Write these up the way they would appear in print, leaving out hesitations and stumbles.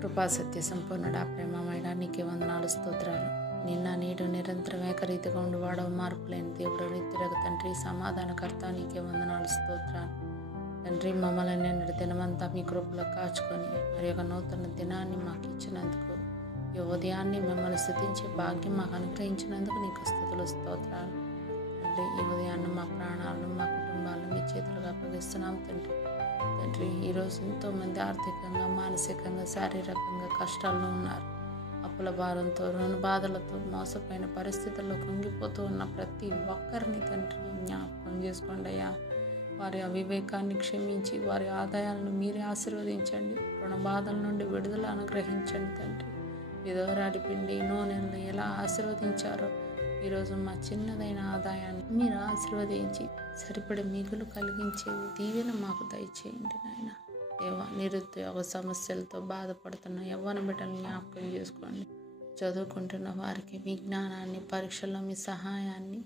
కృపా సత్య సంపూర్ణుడా, ప్రేమమైన నీకే వందనాలు, స్తోత్రాలు. నిన్న నేడు నిరంతరం ఏకరీతిగా ఉండువాడవు, మార్పు లేని దేవుడు, నిత్యుడగు తండ్రి, సమాధానకర్త, నీకే వందనాలు, స్తోత్రాలు. తండ్రి, మమ్మల్ని నిన్నటి దినమంతా మీ కృపలో కాచుకొని మరి ఒక నూతన దినాన్ని మాకు ఇచ్చినందుకు, ఈ ఉదయాన్ని మిమ్మల్ని స్తుతించే భాగ్యం మాకు అనుగ్రహించినందుకు నీకు స్తుతులు, స్తోత్రాలు. తండ్రి, ఈ ఉదయాన్ని మా ప్రాణాలను మా కుటుంబాలను మీ చేతులుగా అప్పగిస్తున్నాం తండ్రి. ఈరోజు ఎంతోమంది ఆర్థికంగా, మానసికంగా, శారీరకంగా కష్టాల్లో ఉన్నారు. అప్పుల భారంతో, రుణ బాధలతో, మోసపోయిన పరిస్థితుల్లో కుంగిపోతూ ఉన్న ప్రతి ఒక్కరిని తండ్రి జ్ఞాపకం చేసుకోండి అయ్యా. వారి అవివేకాన్ని క్షమించి వారి ఆదాయాలను మీరే ఆశీర్వదించండి. రుణ బాధల నుండి విడుదల అనుగ్రహించండి తండ్రి. విధవరాలి పిండి నూనెలను ఎలా ఆశీర్వదించారో ఈరోజు మా చిన్నదైన ఆదాయాన్ని మీరు ఆశీర్వదించి సరిపడే మిగులు కలిగించే దీవెన మాకు దయచేయండి నాయన. దేవా, నిరుద్యోగ సమస్యలతో బాధపడుతున్న యవ్వన బిడ్డలను జ్ఞాపకం చేసుకోండి. చదువుకుంటున్న వారికి మీ జ్ఞానాన్ని, పరీక్షల్లో మీ సహాయాన్ని,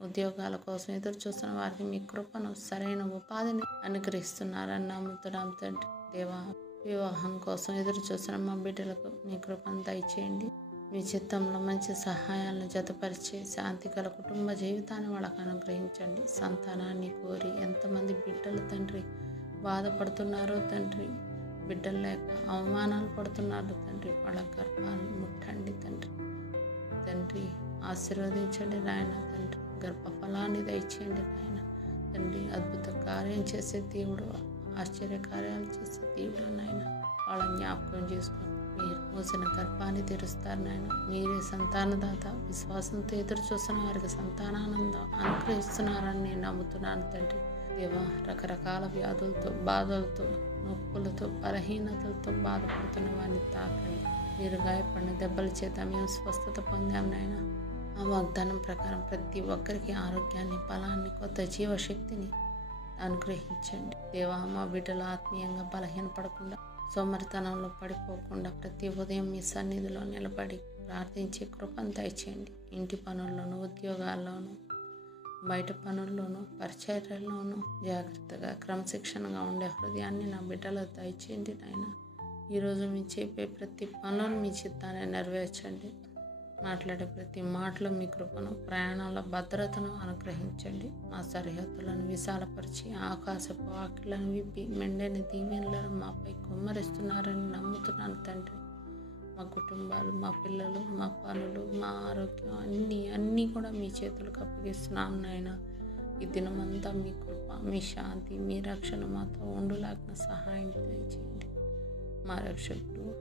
ఉద్యోగాల కోసం ఎదురు చూస్తున్న వారికి మీ కృపను, సరైన ఉపాధిని అనుగ్రహిస్తున్నారని నమ్ముతున్నాం తండ్రి. దేవా, వివాహం కోసం ఎదురు చూస్తున్న మా బిడ్డలకు మీ కృపను దయచేయండి. మీ చిత్తంలో మంచి సహాయాలను జతపరిచే శాంతి గల కుటుంబ జీవితాన్ని వాళ్ళకు అనుగ్రహించండి. సంతానాన్ని కోరి ఎంతమంది బిడ్డలు తండ్రి బాధపడుతున్నారో తండ్రి, బిడ్డలు లేక అవమానాలు పడుతున్నారు తండ్రి, వాళ్ళ గర్భాలను ముట్టండి తండ్రి. తండ్రి, ఆశీర్వదించండి నాయన. తండ్రి, గర్భఫలాన్ని దయచేయండి నాయన. తండ్రి, అద్భుత కార్యం చేసే దేవుడు, ఆశ్చర్య కార్యాలు చేసే దేవుడు నాయన. వాళ్ళ జ్ఞాపకం చేసుకొని మీరు మోసిన గర్భాన్ని తెరుస్తారు నాయన. మీరే సంతానదాత. విశ్వాసంతో ఎదురు చూస్తున్న వారికి సంతానానందం అనుగ్రహిస్తున్నారని నేను నమ్ముతున్నాను తండ్రి. దేవా, రకరకాల వ్యాధులతో, బాధలతో, నొప్పులతో, బలహీనతలతో బాధపడుతున్న వారిని తాకండి. మీరు గాయపడిన దెబ్బల చేత మేము స్వస్థత పొందాం నాయన. ఆ వాగ్దానం ప్రకారం ప్రతి ఒక్కరికి ఆరోగ్యాన్ని, బలాన్ని, కొత్త జీవశక్తిని అనుగ్రహించండి. దేవా, మా బిడ్డలు ఆత్మీయంగా బలహీనపడకుండా, సోమరితనంలో పడిపోకుండా ప్రతి ఉదయం మీ సన్నిధిలో నిలబడి ప్రార్థించే కృపను దయచేయండి. ఇంటి పనుల్లోనూ, ఉద్యోగాల్లోనూ, బయట పనుల్లోనూ, పరిచర్యల్లోనూ జాగ్రత్తగా, క్రమశిక్షణగా ఉండే హృదయాన్ని నా బిడ్డలకు దయచేయండి నాయన. ఈరోజు మీ చెప్పే ప్రతి పనులను మీ చిత్తాన్ని నెరవేర్చండి. మాట్లాడే ప్రతి మాటలో మీ కృపను, ప్రయాణాల భద్రతను అనుగ్రహించండి. మా సరిహద్దులను విశాలపరిచి ఆకాశపు వాకిళ్లను విప్పి మెండని దీవెనలను మాపై కుమ్మరిస్తున్నారని నమ్ముతున్నాను తండ్రి. మా కుటుంబాలు, మా పిల్లలు, మా పనులు, మా ఆరోగ్యం అన్నీ కూడా మీ చేతులకు అప్పగిస్తున్నాం నాయన. ఈ దినమంతా మీ కృప, మీ శాంతి, మీ రక్షణ మాతో ఉండులాగిన సహాయం చేయండి. మా రక్షకుడు